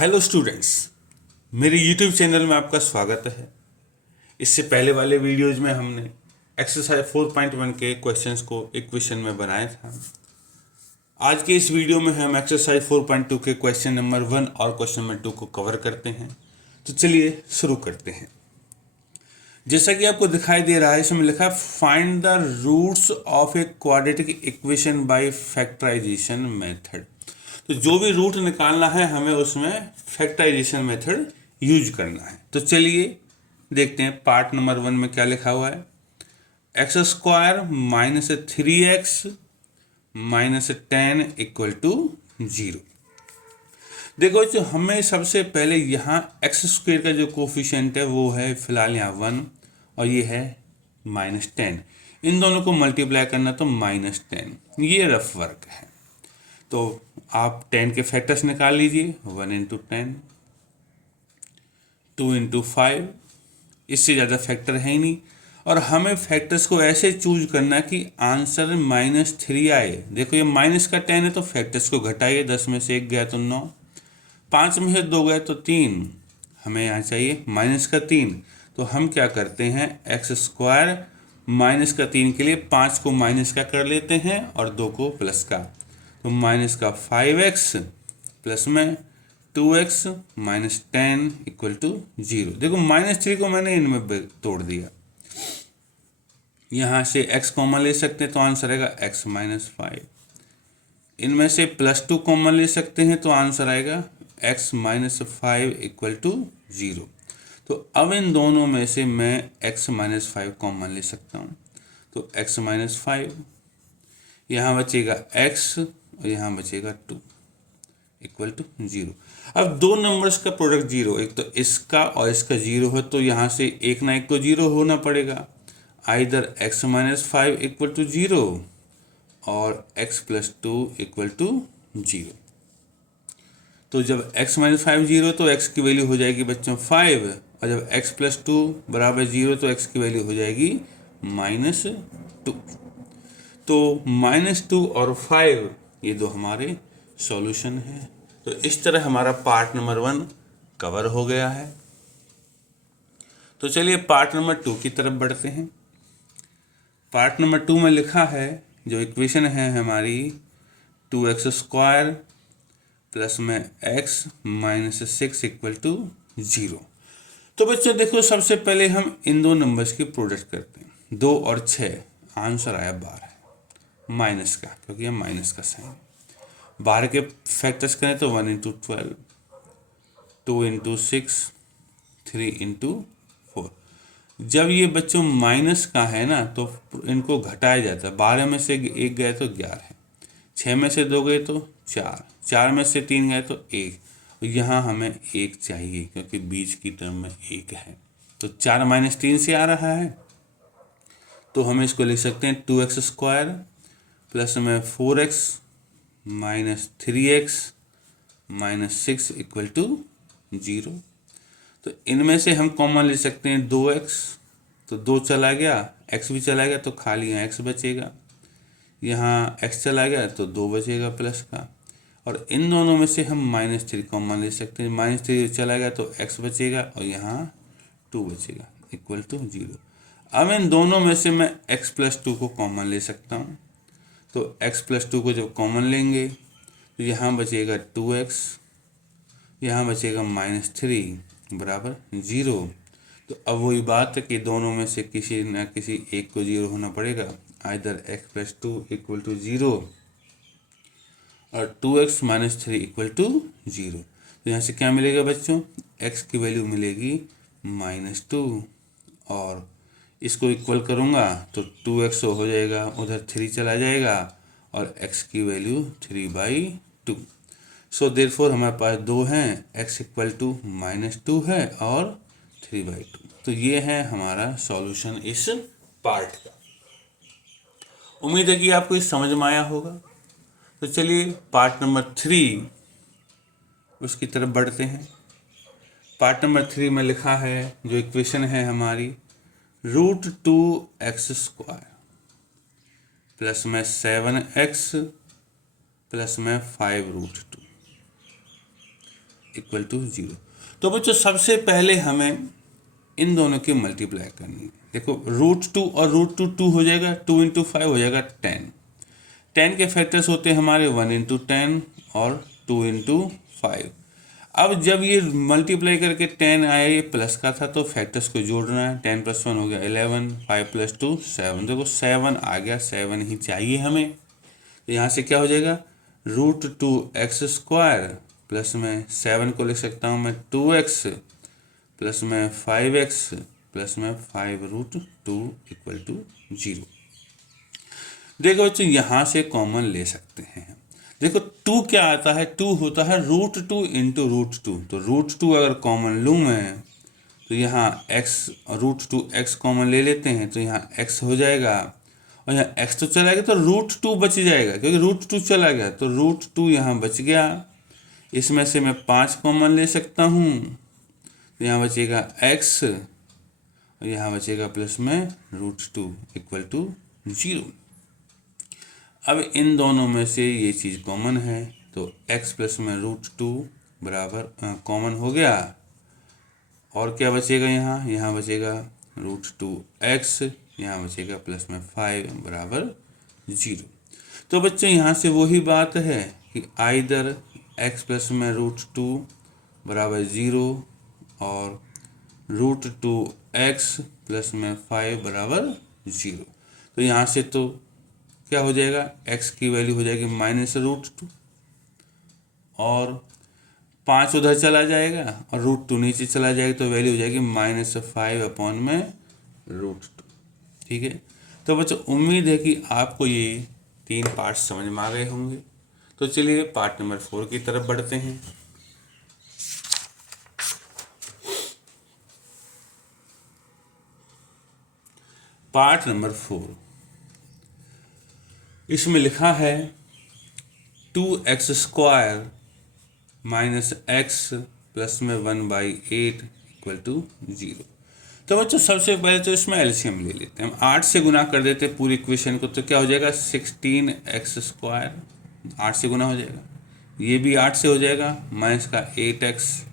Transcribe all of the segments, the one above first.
Hello students, मेरे YouTube channel में आपका स्वागत है। इससे पहले वाले वीडियोज में हमने एक्सरसाइज 4.1 के क्वेश्चंस को इक्वेशन में बनाया था। आज के इस वीडियो में हम एक्सरसाइज 4.2 के क्वेश्चन नंबर 1 और क्वेश्चन नंबर 2 को कवर करते हैं। तो चलिए शुरू करते हैं। जैसा कि आपको दिखाई दे रहा है, इसमें लिखा है find the roots of a quadratic equation by factorisation method. तो जो भी रूट निकालना है हमें उसमें फैक्टराइजेशन मेथड यूज करना है। तो चलिए देखते हैं पार्ट नंबर 1 में क्या लिखा हुआ है। X square minus 3x minus 10 equal to 0। देखो, जो हमें सबसे पहले यहाँ एक्स स्क्वायर का जो कोफिशिएंट है वो है फिलहाल यहाँ 1 और ये है -10। इन दोनों को मल्टीप्लाई करना तो -10। ये रफ वर्क है। तो आप 10 के फैक्टर्स निकाल लीजिए। 1 इंटू 10, 2 इंटू 5, इससे ज़्यादा फैक्टर है ही नहीं। और हमें फैक्टर्स को ऐसे चूज करना कि आंसर -3 आए। देखो, ये माइनस का 10 है तो फैक्टर्स को घटाइए। 10 में से 1 गया तो 9, 5 में से 2 गए तो 3। हमें यहाँ चाहिए माइनस का 3। तो हम क्या करते हैं, एक्स स्क्वायर माइनस का 3 के लिए 5 को माइनस का कर लेते हैं और 2 को प्लस का। तो माइनस का 5x प्लस में 2x माइनस 10 इक्वल टू 0। देखो, -3 को मैंने इनमें तोड़ दिया। यहाँ से x कॉमन ले सकते हैं तो आंसर आएगा x माइनस 5। इनमें से +2 कॉमन ले सकते हैं तो आंसर आएगा x माइनस 5 इक्वल टू 0। तो अब इन दोनों में से मैं x माइनस 5 कॉमन ले सकता हूँ। तो x माइनस 5, यहाँ बचेगा x और यहाँ बचेगा 2 इक्वल टू 0। अब दो नंबर्स का प्रोडक्ट 0, एक तो इसका और इसका 0 है, तो यहाँ से एक ना एक तो 0 होना पड़ेगा। Either x minus 5 equal to 0 और x प्लस 2 इक्वल टू 0। तो जब x माइनस 5 0 तो x की वैल्यू हो जाएगी बच्चों 5, और जब x प्लस 2 बराबर 0 तो x की वैल्यू हो जाएगी -2। तो -2 और 5 ये दो हमारे सॉल्यूशन है। तो इस तरह हमारा पार्ट नंबर 1 कवर हो गया है। तो चलिए पार्ट नंबर 2 की तरफ बढ़ते हैं। पार्ट नंबर 2 में लिखा है, जो इक्वेशन है हमारी 2x स्क्वायर प्लस में x माइनस 6 इक्वल टू 0। तो बच्चों देखो, सबसे पहले हम इन दो नंबर्स की प्रोडक्ट करते हैं। 2 और 6, आंसर आया 12 माइनस का, क्योंकि ये माइनस का साइन। 12 के फैक्टर्स करें तो 1 इंटू 12, 2 इंटू 6, 3 इंटू 4। जब ये बच्चों माइनस का है ना तो इनको घटाया जाता है। 12 में से 1 गए तो 11, 6 में से 2 गए तो 4, 4 में से 3 गए तो 1। यहाँ हमें 1 चाहिए क्योंकि बीच की टर्म में 1 है। तो 4 माइनस 3 से आ रहा है, तो हम इसको लिख सकते हैं 2x स्क्वायर प्लस में 4x minus 3x minus 6 equal to 0। तो इनमें से हम कॉमन ले सकते हैं 2x, तो 2 चला गया, x भी चला गया तो खाली यहाँ x बचेगा। यहाँ x चला गया तो 2 बचेगा प्लस का। और इन दोनों में से हम -3 कॉमन ले सकते हैं। -3 चला गया तो x बचेगा और यहाँ 2 बचेगा इक्वल टू 0। अब इन दोनों में से मैं x प्लस 2 को कॉमन ले सकता हूँ। तो x प्लस 2 को जब कॉमन लेंगे तो यहाँ बचेगा 2x, यहाँ बचेगा -3 बराबर 0। तो अब वही बात है कि दोनों में से किसी न किसी एक को 0 होना पड़ेगा। Either x plus 2 equal to 0 और 2x माइनस 3 इक्वल टू 0। तो यहाँ से क्या मिलेगा बच्चों, x की वैल्यू मिलेगी -2 और इसको इक्वल करूँगा तो 2x हो जाएगा, उधर 3 चला जाएगा और x की वैल्यू 3/2। सो देयरफॉर हमारे पास 2 हैं, x इक्वल टू -2 है और 3/2। तो ये है हमारा सॉल्यूशन इस पार्ट का। उम्मीद है कि आपको इस समझ में आया होगा। तो चलिए पार्ट नंबर 3 उसकी तरफ बढ़ते हैं। पार्ट नंबर 3 में लिखा है, जो इक्वेशन है हमारी √2x स्क्वायर प्लस में 7x प्लस में 5√2। Equal to 0। तो बच्चों सबसे पहले हमें इन दोनों की मल्टीप्लाई करनी है। देखो √2 और √2 हो जाएगा, 2 इंटू 5 हो जाएगा 10। 10 के फैक्टर्स होते हैं हमारे 1 इंटू 10 और 2 इंटू 5। अब जब ये मल्टीप्लाई करके 10 आया, ये प्लस का था तो फैक्टर्स को जोड़ना है। 10 + 1 हो गया 11, 5 + 2 7। देखो 7 आ गया, 7 ही चाहिए हमें। तो यहाँ से क्या हो जाएगा, √2x² प्लस में 7 को लिख सकता हूँ मैं 2x प्लस में 5x प्लस में 5√2 इक्वल टू 0। देखो बच्चों यहाँ से कॉमन ले सकते हैं। देखो 2 क्या आता है, 2 होता है √2 इंटू √2। तो √2 अगर कॉमन लूँ मैं तो यहाँ x √2x कॉमन ले लेते हैं तो यहाँ x हो जाएगा, और यहाँ x तो चला गया तो √2 बच जाएगा, क्योंकि √2 चला गया तो √2 यहाँ बच गया। इसमें से मैं 5 कॉमन ले सकता हूँ तो यहाँ बचेगा x और यहाँ बचेगा प्लस में √2 इक्वल टू 0। अब इन दोनों में से ये चीज़ कॉमन है तो x प्लस में √2 बराबर कॉमन हो गया, और क्या बचेगा यहाँ बचेगा √2x, यहाँ बचेगा प्लस में 5 बराबर 0। तो बच्चों यहाँ से वही बात है कि आइदर x प्लस में √2 बराबर 0 और √2x प्लस में 5 बराबर 0। तो यहाँ से तो क्या हो जाएगा, x की वैल्यू हो जाएगी -√2 और 5 उधर चला जाएगा और √2 नीचे चला जाएगा तो वैल्यू हो जाएगी -5/√2। ठीक है। तो बच्चों उम्मीद है कि आपको ये 3 पार्ट समझ में आ गए होंगे। तो चलिए पार्ट नंबर 4 की तरफ बढ़ते हैं। पार्ट नंबर 4, इसमें लिखा है 2x² माइनस x प्लस में 1/8 इक्वल टू 0। तो बच्चों सबसे पहले तो इसमें एलसीएम ले लेते हैं हम। 8 से गुना कर देते हैं पूरी इक्वेशन को, तो क्या हो जाएगा 16x², 8 से गुना हो जाएगा, ये भी 8 से हो जाएगा, माइनस का 8x,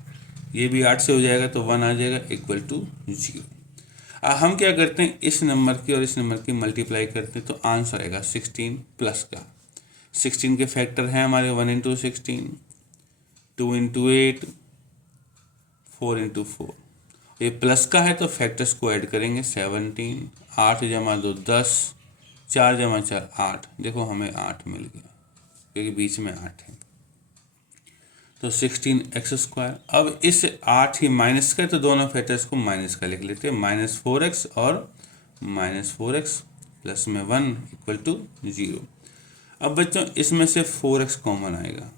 ये भी 8 से हो जाएगा तो 1 आ जाएगा इक्वल टू 0। हम क्या करते हैं, इस नंबर की और इस नंबर की मल्टीप्लाई करते हैं तो आंसर आएगा 16 प्लस का। 16 के फैक्टर हैं हमारे 1 इंटू 16, 2 इंटू 8, 4 इंटू 4। ये प्लस का है तो फैक्टर्स को ऐड करेंगे 17, 8 जमा 2 10, 4 जमा 4 8। देखो हमें 8 मिल गया क्योंकि बीच में 8 है। तो 16x²। अब इस 8 ही माइनस का, तो दोनों फैक्टर्स को माइनस का लिख लेते हैं, -4x और -4x प्लस में 1 इक्वल टू 0। अब बच्चों इसमें से 4x कॉमन आएगा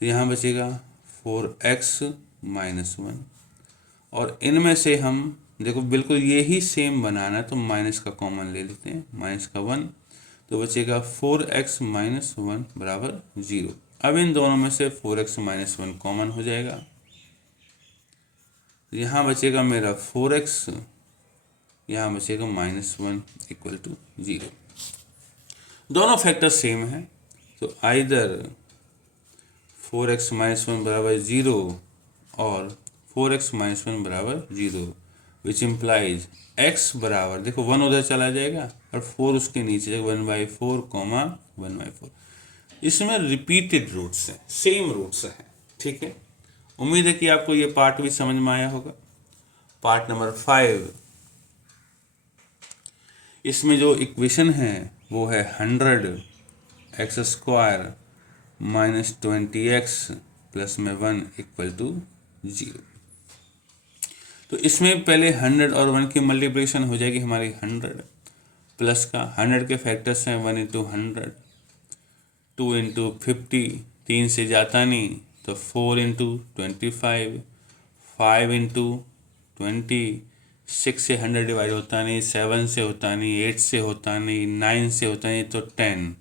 तो यहाँ बचेगा 4x - 1, और इनमें से हम देखो बिल्कुल ये ही सेम बनाना है तो माइनस का कॉमन ले लेते हैं, माइनस का 1, तो बचेगा 4x - 1 बराबर 0। अब इन दोनों में से 4x - 1 कॉमन हो जाएगा, यहाँ बचेगा मेरा 4x, यहाँ बचेगा -1 इक्वल टू 0। दोनों फैक्टर सेम है तो आइदर 4x - 1 बराबर 0 और 4x - 1 बराबर 0, विच इम्प्लाइज x बराबर, देखो 1 उधर चला जाएगा और 4 उसके नीचे 1/4, 1/4। इसमें रिपीटेड रूट्स हैं, सेम रूट्स हैं। ठीक है, उम्मीद है कि आपको ये पार्ट भी समझ में आया होगा। पार्ट नंबर 5, इसमें जो इक्वेशन है वो है 100x² माइनस 20x प्लस में 1 इक्वल टू 0। तो इसमें पहले 100 और 1 की मल्टीप्लिकेशन हो जाएगी हमारी 100 प्लस का 100 के फैक्टर्स हैं 1 इंटू 100, 2 इंटू 50, 3 से जाता नहीं तो 4 इंटू 25, 5 इंटू 20, 6 से 100 डिवाइड होता नहीं, 7 से होता नहीं, 8 से होता नहीं, 9 से होता नहीं, तो 10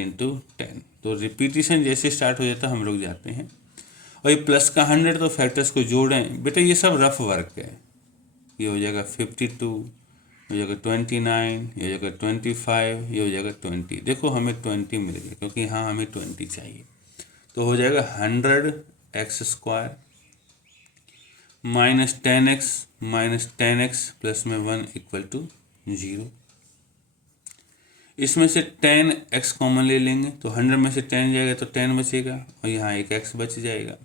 इंटू 10। तो रिपीटिशन जैसे स्टार्ट हो जाता है हम रुक जाते हैं। और ये प्लस का 100 तो फैक्टर्स को जोड़ें बेटा, ये सब रफ वर्क है। ये हो जाएगा 52, हो जाएगा 29, ये हो जाएगा 25, ये हो जाएगा 20। देखो हमें 20 मिल गया क्योंकि यहाँ हमें 20 चाहिए। तो हो जाएगा 100 x square minus ten x plus में 1 इक्वल टू 0। इसमें से 10x कॉमन ले लेंगे तो 100 में से 10 जाएगा तो 10 बचेगा और यहाँ एक x बच जाएगा,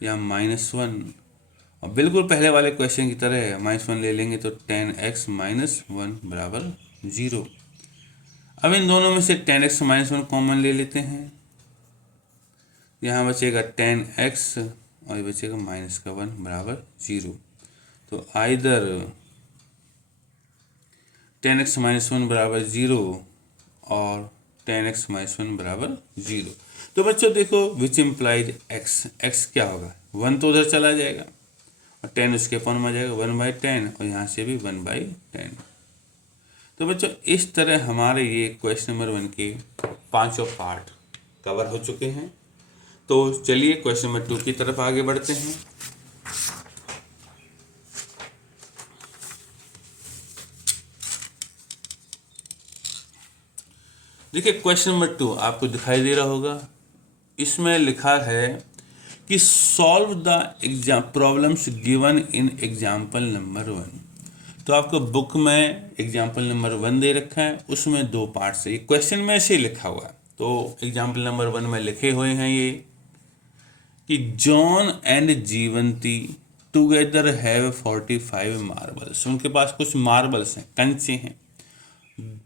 यहाँ -1, और बिल्कुल पहले वाले क्वेश्चन की तरह है, -1 ले लेंगे तो 10x माइनस 1 बराबर 0। अब इन दोनों में से 10x माइनस 1 कॉमन ले लेते हैं, यहाँ बचेगा 10x और ये बचेगा -1 बराबर 0। तो आइदर 10x माइनस 1 बराबर 0 और 10x माइनस 1 बराबर 0। तो बच्चों देखो विच इम्प्लाइज x क्या होगा, 1 तो उधर चला जाएगा और 10 उसके अपॉन में आ जाएगा 1/10 और यहाँ से भी 1/10। तो बच्चों इस तरह हमारे ये क्वेश्चन नंबर 1 के 5 पार्ट कवर हो चुके हैं। तो चलिए क्वेश्चन नंबर 2 की तरफ आगे बढ़ते हैं। देखिए क्वेश्चन नंबर 2 आपको दिखाई दे रहा होगा, इसमें लिखा है कि solve the exam problems given in example number 1। तो आपको बुक में एग्जाम्पल नंबर 1 दे रखा है, उसमें 2 पार्ट्स है, ये क्वेश्चन में ऐसे लिखा हुआ है। तो एग्जाम्पल नंबर 1 में लिखे हुए हैं ये कि John and Jeevanti together have 45 marbles. उनके पास कुछ मार्बल्स हैं, कंचे हैं।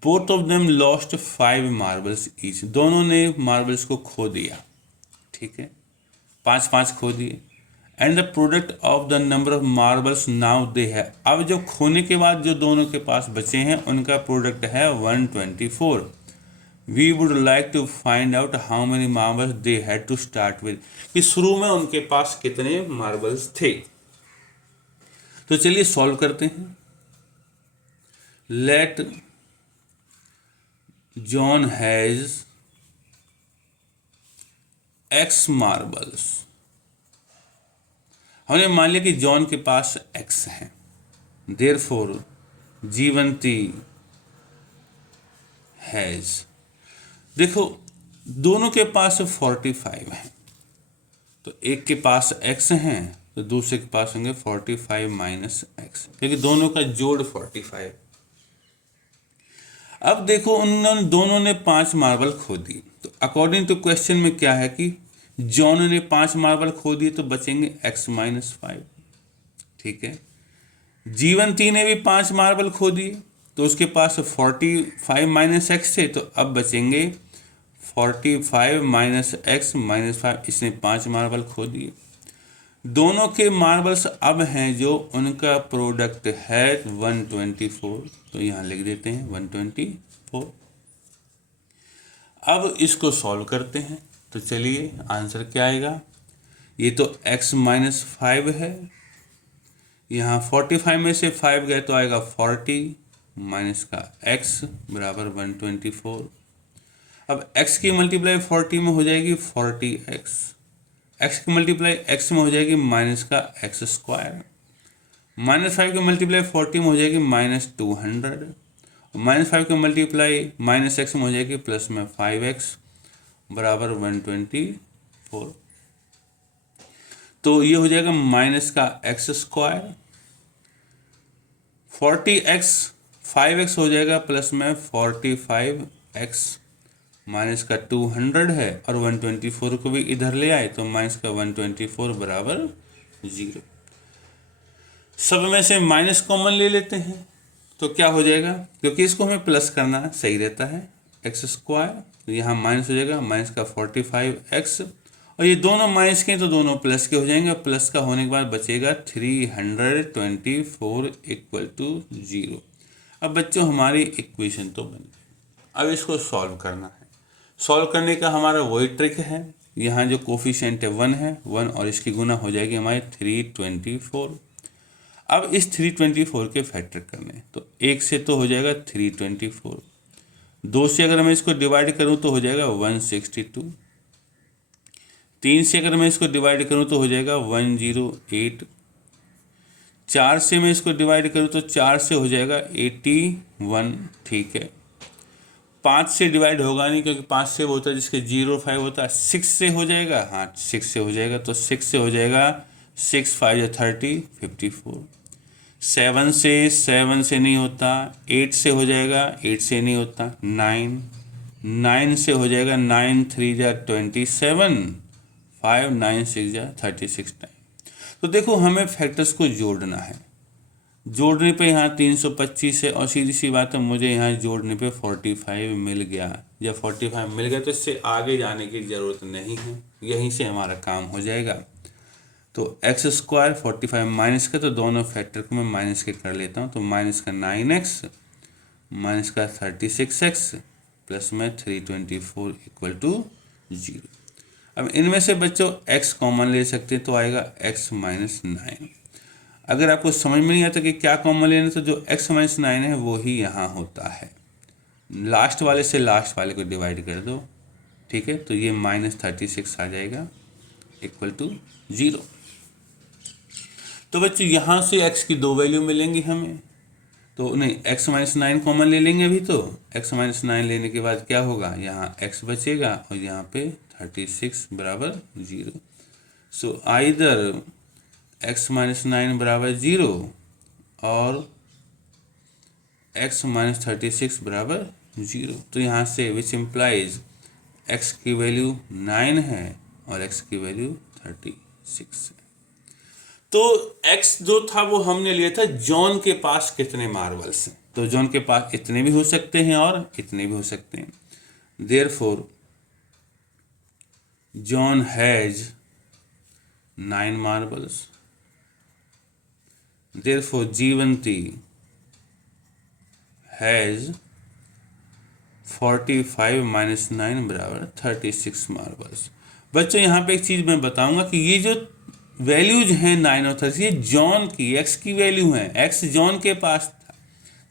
Both of them lost 5 marbles each, दोनों ने मार्बल्स को खो दिया, ठीक है, 5-5 खो दिए। And the product of the number of marbles now they है, अब जो खोने के बाद जो दोनों के पास बचे हैं उनका प्रोडक्ट है 124। We would like to find out how many marbles they had to start with, कि शुरू में उनके पास कितने मार्बल्स थे। तो चलिए सॉल्व करते हैं। Let John has x marbles, हमने मान लिया कि जॉन के पास x है, देयरफॉर जीवंती हैज, देखो दोनों के पास 45 हैं, तो एक के पास x हैं तो दूसरे के पास होंगे 45 माइनस x, क्योंकि दोनों का जोड़ 45। अब देखो उन्होंने दोनों ने 5 मार्बल खो दी, तो अकॉर्डिंग टू क्वेश्चन में क्या है कि जॉन ने 5 मार्बल खो दिए तो बचेंगे x माइनस 5, ठीक है। जीवंती ने भी 5 मार्बल खो दिए तो उसके पास 45 माइनस x थे, तो अब बचेंगे 45 माइनस x माइनस 5, इसने 5 मार्बल खो दिए। दोनों के मार्बल्स अब हैं जो उनका प्रोडक्ट है 124, तो यहाँ लिख देते हैं 124। अब इसको सॉल्व करते हैं, तो चलिए आंसर क्या आएगा। ये तो x माइनस 5 है, यहाँ 45 में से 5 गए तो आएगा 40 माइनस का x बराबर 124। अब x की मल्टीप्लाई 40 में हो जाएगी 40x, x की मल्टीप्लाई x में हो जाएगी माइनस का x स्क्वायर, -5 की मल्टीप्लाई 40 में हो जाएगी -200, -5 की मल्टीप्लाई माइनस x में हो जाएगी प्लस में 5x बराबर 124। तो ये हो जाएगा माइनस का x स्क्वायर, 40x 5x हो जाएगा प्लस में 45x माइनस का 200 है, और 124 को भी इधर ले आए तो माइनस का 124 बराबर 0। सब में से माइनस कॉमन ले लेते हैं तो क्या हो जाएगा, क्योंकि इसको हमें प्लस करना सही रहता है, एक्स स्क्वायर, तो यहाँ माइनस हो जाएगा माइनस का 45x, और ये दोनों माइनस के तो दोनों प्लस के हो जाएंगे, प्लस का होने के बाद बचेगा 324 इक्वल टू 0। अब बच्चों हमारी इक्वेशन तो बन गई, अब इसको सॉल्व करना है। सॉल्व करने का हमारा वही ट्रिक है, यहाँ जो कोफिशिएंट है 1 है, 1 और इसकी गुना हो जाएगी हमारी 324। अब इस 324 के फैक्टर करने, तो 1 से तो हो जाएगा 324, 2 से अगर मैं इसको डिवाइड करूँ तो हो जाएगा 162, 3 से अगर मैं इसको डिवाइड करूँ तो हो जाएगा 108, 4 से मैं इसको डिवाइड करूँ तो 4 से हो जाएगा 81, ठीक है। 5 से डिवाइड होगा नहीं, क्योंकि 5 से वो होता है जिसके 0 5 होता है। 6 से हो जाएगा, हाँ 6 से हो जाएगा, तो 6 से हो जाएगा 6 5 या 30 54। 7 से नहीं होता। 8 से हो जाएगा, 8 से नहीं होता। 9 से हो जाएगा, 9 3 जा 27, 5 9 6 जा 36 टाइम। तो देखो हमें फैक्टर्स को जोड़ना है। जोड़ने पे यहाँ 325 है, और सीधी सी बात है मुझे यहाँ जोड़ने पे 45 मिल गया। जब 45 मिल गया तो इससे आगे जाने की ज़रूरत नहीं है, यहीं से हमारा काम हो जाएगा। तो एक्स स्क्वायर 45 माइनस का, तो दोनों फैक्टर को मैं माइनस के कर लेता हूँ। तो माइनस का 9x माइनस का 36x प्लस में 324 इक्वल टू 0। अब इनमें से बच्चों x कॉमन ले सकते हैं, तो आएगा x माइनस 9। अगर आपको समझ में नहीं आता कि क्या कॉमन लेना, तो जो x माइनस 9 है वो ही यहाँ होता है। लास्ट वाले से लास्ट वाले को डिवाइड कर दो, ठीक है। तो ये -36 आ जाएगा इक्वल टू 0। तो बच्चों यहाँ से x की दो वैल्यू मिलेंगी हमें, तो नहीं x माइनस 9 कॉमन ले लेंगे अभी। तो x माइनस 9 लेने के बाद क्या होगा, यहाँ x बचेगा और यहाँ पे 36 बराबर 0। सो आइदर x माइनस 9 बराबर 0 और x माइनस 36 बराबर 0। तो यहाँ से विच इम्प्लाइज x की वैल्यू 9 है और x की वैल्यू 36 है। तो x जो था वो हमने लिया था जॉन के पास कितने मार्बल्स हैं। तो जॉन के पास इतने भी हो सकते हैं और इतने भी हो सकते हैं। Therefore John has 9 marbles. Therefore जीवंती has 45 minus 9 बराबर 36 मार्बल्स। बच्चों यहाँ पे एक चीज़ मैं बताऊंगा कि ये जो वैल्यूज हैं 9 और 30, ये जॉन की x की वैल्यू है। x जॉन के पास था,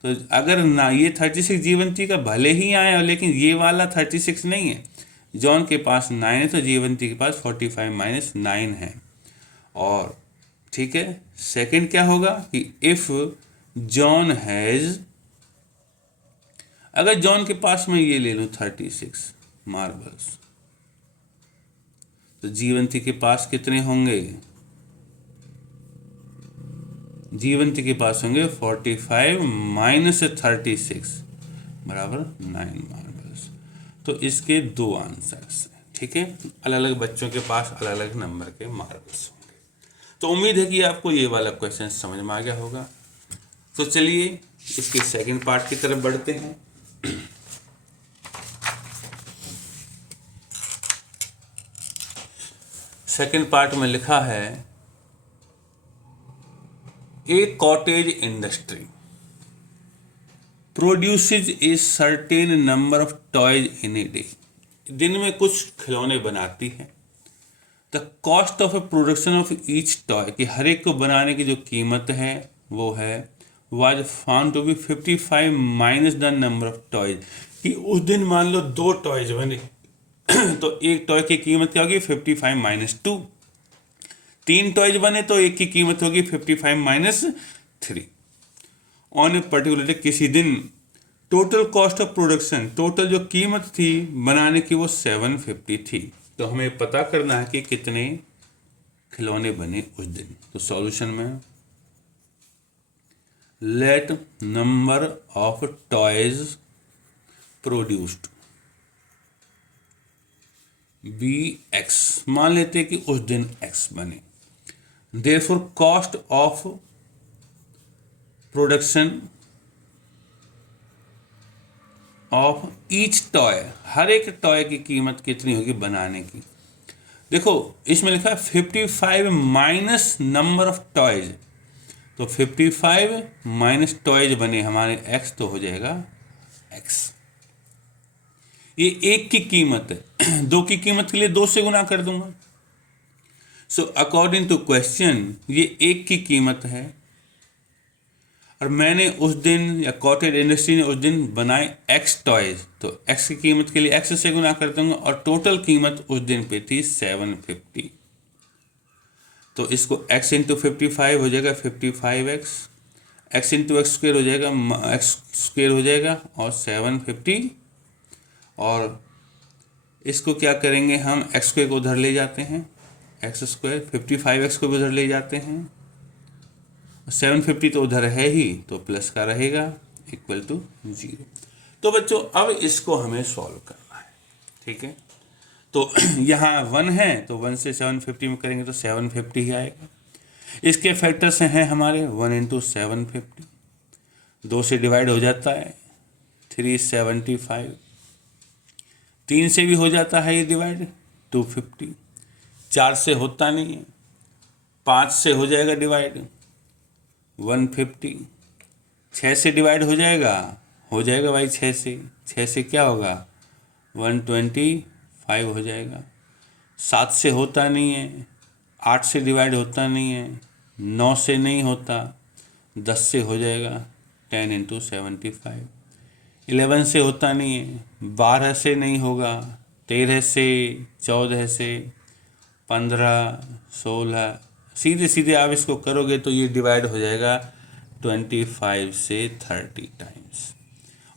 तो अगर ना ये 36 जीवंती का भले ही आया, लेकिन ये वाला 36 नहीं है। जॉन के पास 9 है, तो जीवंती के पास 45 माइनस 9 है। और ठीक है, सेकंड क्या होगा कि इफ जॉन हैज, अगर जॉन के पास मैं ये ले लूँ 36 मार्बल्स, तो जीवंती के पास कितने होंगे, जीवंती के पास होंगे 45 माइनस 36 बराबर 9 मार्बल्स। तो इसके दो आंसर्स हैं, ठीक है। अलग अलग बच्चों के पास अलग अलग नंबर के मार्बल्स होंगे। तो उम्मीद है कि आपको ये वाला क्वेश्चन समझ में आ गया होगा। तो चलिए इसके सेकंड पार्ट की तरफ बढ़ते हैं। सेकंड पार्ट में लिखा है, a cottage industry produces a certain number of toys in a day. दिन में कुछ खिलौने बनाती है। The cost of a production of each toy, कि हर एक को बनाने की जो कीमत है वो है, was found to be 55 minus the number of toys. कि उस दिन मान लो 2 टॉयज बने तो एक टॉय की कीमत क्या होगी 55 माइनस 2। 3 टॉयज बने तो एक की कीमत होगी 55 minus 3। On a particular day, किसी दिन, total cost of production, total जो कीमत थी बनाने की वो 750 थी। तो हमें पता करना है कि कितने खिलौने बने उस दिन। तो सॉल्यूशन में let number of toys produced be x, मान लेते हैं कि उस दिन x बने। Therefore cost of production of each toy, हर एक टॉय की कीमत कितनी होगी बनाने की। देखो इसमें लिखा है 55 माइनस नंबर ऑफ टॉयज, तो 55 माइनस टॉयज बने हमारे x, तो हो जाएगा x। ये एक की कीमत है, 2 की कीमत के लिए 2 से गुना कर दूंगा। सो अकॉर्डिंग टू क्वेश्चन ये 1 की कीमत है, और मैंने उस दिन, या कॉटेज इंडस्ट्री ने उस दिन बनाए x टॉयज, तो x की कीमत के लिए x से गुना कर दूंगा, और टोटल कीमत उस दिन पे थी 750। तो इसको x इंटू 55 हो जाएगा 55x, x into x square हो जाएगा, x स्क्वेयर हो जाएगा, और 750 और इसको क्या करेंगे हम, एक्स को एक उधर ले जाते हैं, एक्स स्क्वायर 55x को भी उधर ले जाते हैं, 750 तो उधर है ही तो प्लस का रहेगा इक्वल टू 0। तो बच्चों अब इसको हमें सॉल्व करना है, ठीक है। तो यहाँ 1 है तो 1 से 750 में करेंगे तो 750 ही आएगा। इसके फैक्टर्स हैं हमारे 1 इंटू 750, 2 से डिवाइड हो जाता है 375, 3 से भी हो जाता है ये डिवाइड 250, 4 से होता नहीं है, 5 से हो जाएगा डिवाइड 150, 6 से डिवाइड हो जाएगा भाई 6 से क्या होगा 125 हो जाएगा, 7 से होता नहीं है, 8 से डिवाइड होता नहीं है, 9 से नहीं होता, 10 से हो जाएगा 10 इंटू 75, 11 से होता नहीं है, 12 से नहीं होगा, 13 से, 14 से, 15, 16, सीधे सीधे आप इसको करोगे तो ये डिवाइड हो जाएगा 25 से 30 टाइम्स।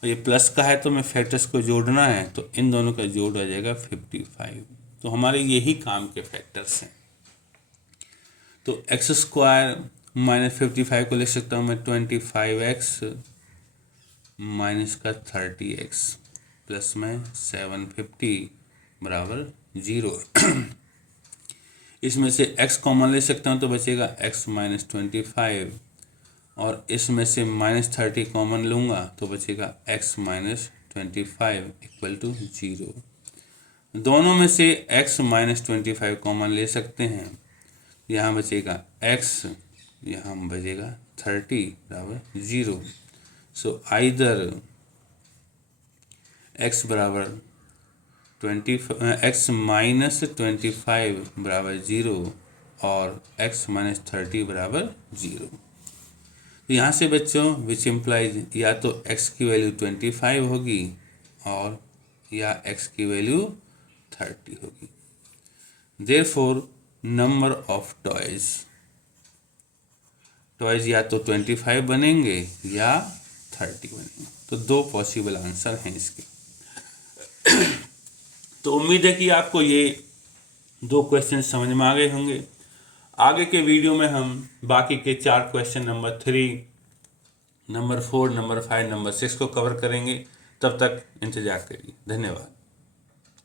और ये प्लस का है तो मैं फैक्टर्स को जोड़ना है तो इन दोनों का जोड़ आ जाएगा 55। तो हमारे यही काम के फैक्टर्स हैं। तो एक्स स्क्वायर माइनस 55 को लिख सकता हूँ मैं 25x माइनस का 30x प्लस में 750 बराबर 0। इसमें से x कॉमन ले सकता हूँ तो बचेगा x माइनस 25 और इसमें से माइनस 30 कॉमन लूँगा तो बचेगा x माइनस 25 इक्वल टू 0। दोनों में से x माइनस 25 कॉमन ले सकते हैं, यहाँ बचेगा x, यहाँ बचेगा 30 बराबर 0। सो आइदर x बराबर 20 x माइनस 25 बराबर 0 और x माइनस 30 बराबर 0। तो यहाँ से बच्चों विच इम्प्लाइज या तो x की वैल्यू 25 होगी और या x की वैल्यू 30 होगी। देयरफॉर नंबर ऑफ टॉयज या तो 25 बनेंगे या 30 बनेंगे। तो दो पॉसिबल आंसर हैं इसके। तो उम्मीद है कि आपको ये दो क्वेश्चन समझ में आ गए होंगे। आगे के वीडियो में हम बाकी के 4 question number 3, number 4, number 5, number 6 को कवर करेंगे। तब तक इंतजार करिए। धन्यवाद।